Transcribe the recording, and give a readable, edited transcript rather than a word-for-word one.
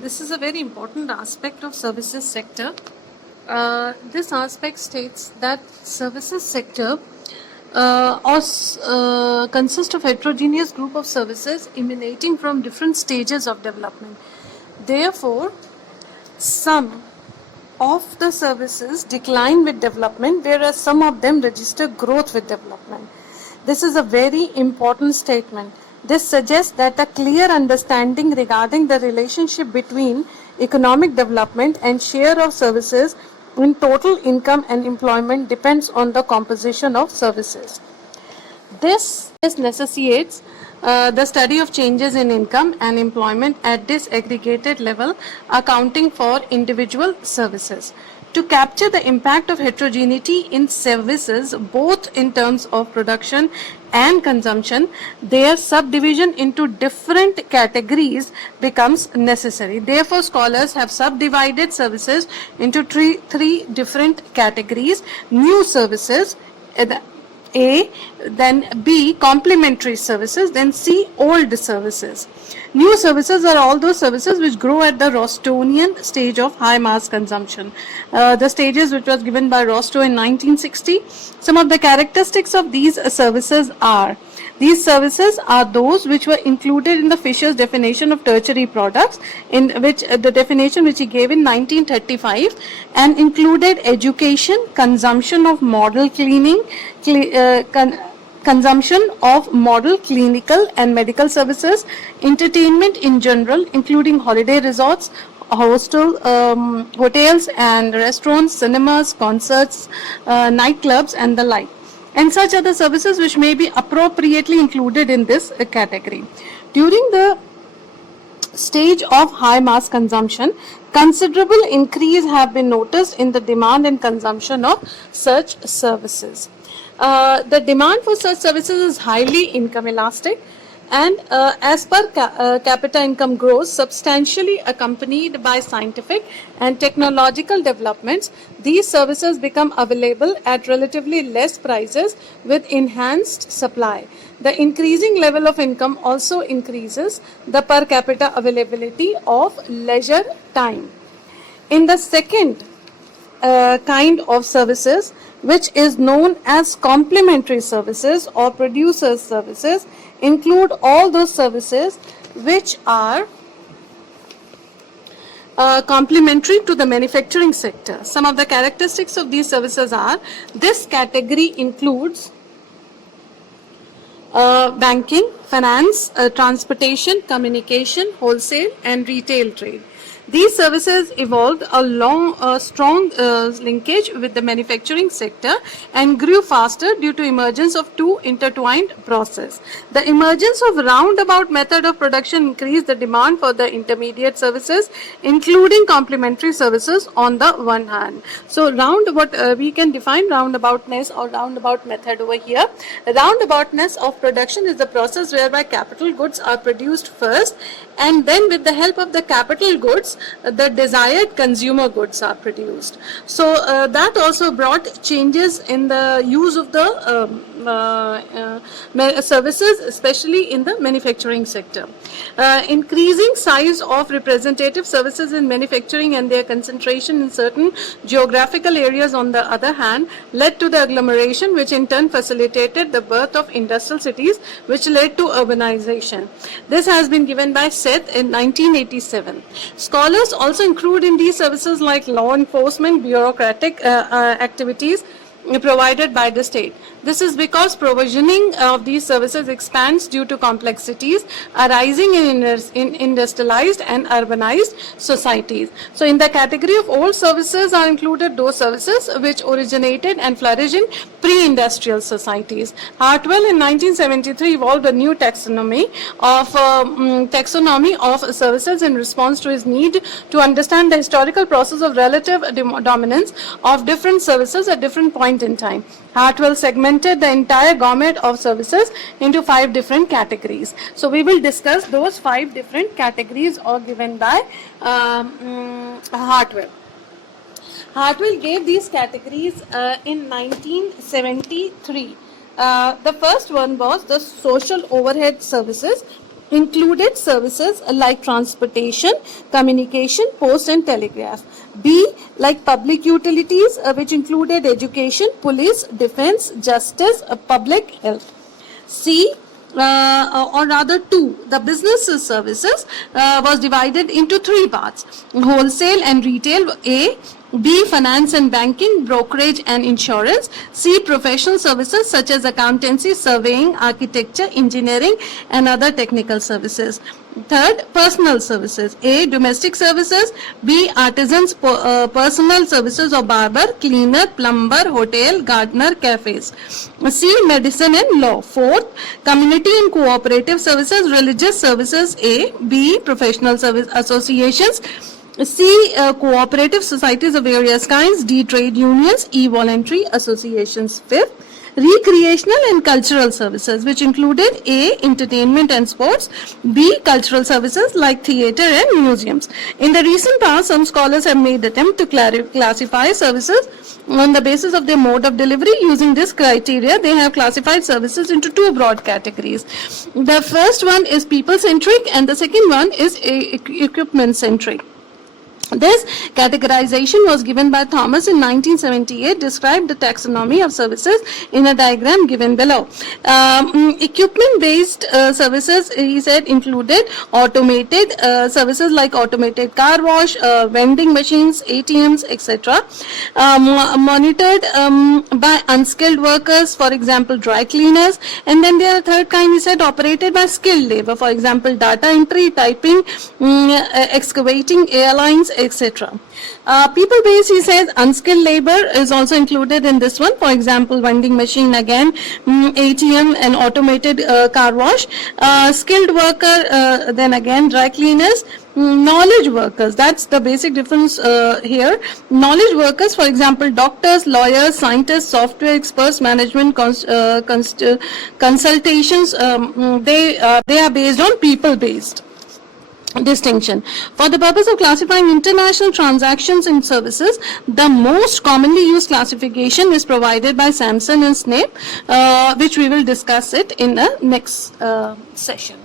This is a very important aspect of services sector. This aspect states that services sector consists of heterogeneous group of services emanating from different stages of development. Therefore, some of the services decline with development, whereas some of them register growth with development. This is a very important statement. This suggests that a clear understanding regarding the relationship between economic development and share of services in total income and employment depends on the composition of services. This necessitates the study of changes in income and employment at disaggregated level, accounting for individual services. To capture the impact of heterogeneity in services, both in terms of production and consumption, their subdivision into different categories becomes necessary. Therefore, scholars have subdivided services into three different categories: new services, A, then B, complementary services, then C, old services. New services are all those services which grow at the Rostonian stage of high mass consumption. The stages which was given by Rostow in 1960. Some of the characteristics of these services are: these services are those which were included in the Fisher's definition of tertiary products, in which the definition which he gave in 1935, and included education, consumption of model cleaning, consumption of model clinical and medical services, entertainment in general, including holiday resorts, hotels and restaurants, cinemas, concerts, nightclubs, and the like, and such other services which may be appropriately included in this category. During the stage of high mass consumption, considerable increase have been noticed in the demand and consumption of such services. The demand for such services is highly income elastic, and as per capita income grows, substantially accompanied by scientific and technological developments, these services become available at relatively less prices with enhanced supply. The increasing level of income also increases the per capita availability of leisure time. In the second kind of services, which is known as complementary services or producers services, include all those services which are complementary to the manufacturing sector. Some of the characteristics of these services are: this category includes banking, finance, transportation, communication, wholesale, and retail trade. These services evolved a strong linkage with the manufacturing sector and grew faster due to emergence of two intertwined processes. The emergence of roundabout method of production increased the demand for the intermediate services, including complementary services on the one hand. So we can define roundaboutness or roundabout method over here. Roundaboutness of production is the process whereby capital goods are produced first, and then with the help of the capital goods, the desired consumer goods are produced. So that also brought changes in the use of the services, especially in the manufacturing sector. Increasing size of representative services in manufacturing and their concentration in certain geographical areas, on the other hand, led to the agglomeration, which in turn facilitated the birth of industrial cities, which led to urbanization. This has been given by Seth in 1987. Scholars also include in these services like law enforcement, bureaucratic activities provided by the state. This is because provisioning of these services expands due to complexities arising in industrialized and urbanized societies. So in the category of old services are included those services which originated and flourished in pre-industrial societies. Hartwell in 1973 evolved a new taxonomy of services in response to his need to understand the historical process of relative dominance of different services at different point in time. Hartwell segmented the entire gamut of services into 5 different categories. So we will discuss those 5 different categories or given by Hartwell. Hartwell gave these categories in 1973. The first one was the social overhead services, included services like transportation, communication, post and telegraph. B, like public utilities, which included education, police, defense, justice, public health. C, or rather two, the business services was divided into three parts: wholesale and retail, A; B, finance and banking, brokerage and insurance; C, professional services such as accountancy, surveying, architecture, engineering and other technical services. Third, personal services: A, domestic services; B, artisans, personal services of barber, cleaner, plumber, hotel, gardener, cafes; C, medicine and law. Fourth, community and cooperative services, religious services, A; B, professional service associations; C, cooperative societies of various kinds; D, trade unions; E, voluntary associations. Fifth, recreational and cultural services, which included A, entertainment and sports; B, cultural services like theatre and museums. In the recent past, some scholars have made attempt to classify services on the basis of their mode of delivery. Using this criteria, they have classified services into two broad categories. The first one is people-centric and the second one is equipment-centric. This categorization was given by Thomas in 1978, described the taxonomy of services in a diagram given below. Equipment-based services, he said, included automated services like automated car wash, vending machines, ATMs, etc. Monitored by unskilled workers, for example, dry cleaners. And then there are third kind, he said, operated by skilled labor, for example, data entry, typing, excavating, airlines, etc. People-based, he says, unskilled labor is also included in this one. For example, vending machine again, ATM and automated car wash. Skilled worker, then again dry cleaners. Knowledge workers, that's the basic difference here. Knowledge workers, for example, doctors, lawyers, scientists, software experts, management consultations, they are based on people-based distinction. For the purpose of classifying international transactions and services, the most commonly used classification is provided by Sampson and Snape, which we will discuss it in the next session.